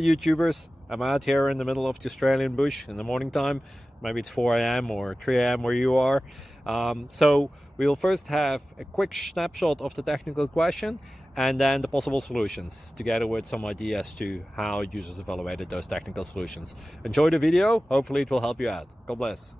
YouTubers. I'm out here in the middle of the Australian bush in the morning time. Maybe it's 4 a.m. or 3 a.m. where you are. So we will first have a quick snapshot of the technical question and then the possible solutions, together with some ideas to how users evaluated those technical solutions. Enjoy the video. Hopefully it will help you out. God bless.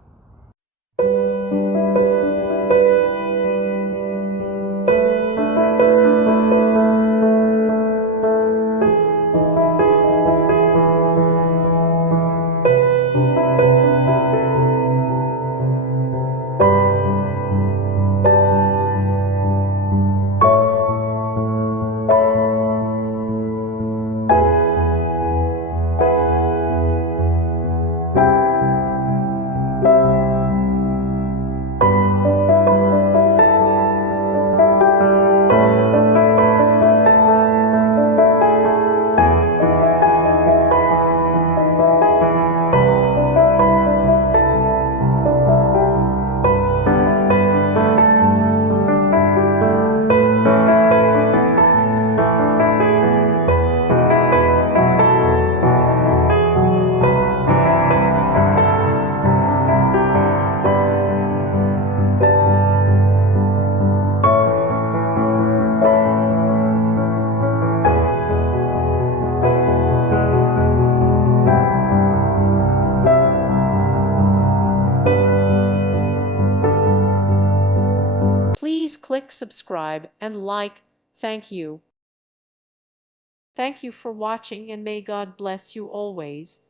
Please click subscribe and like. Thank you. Thank you for watching and may God bless you always.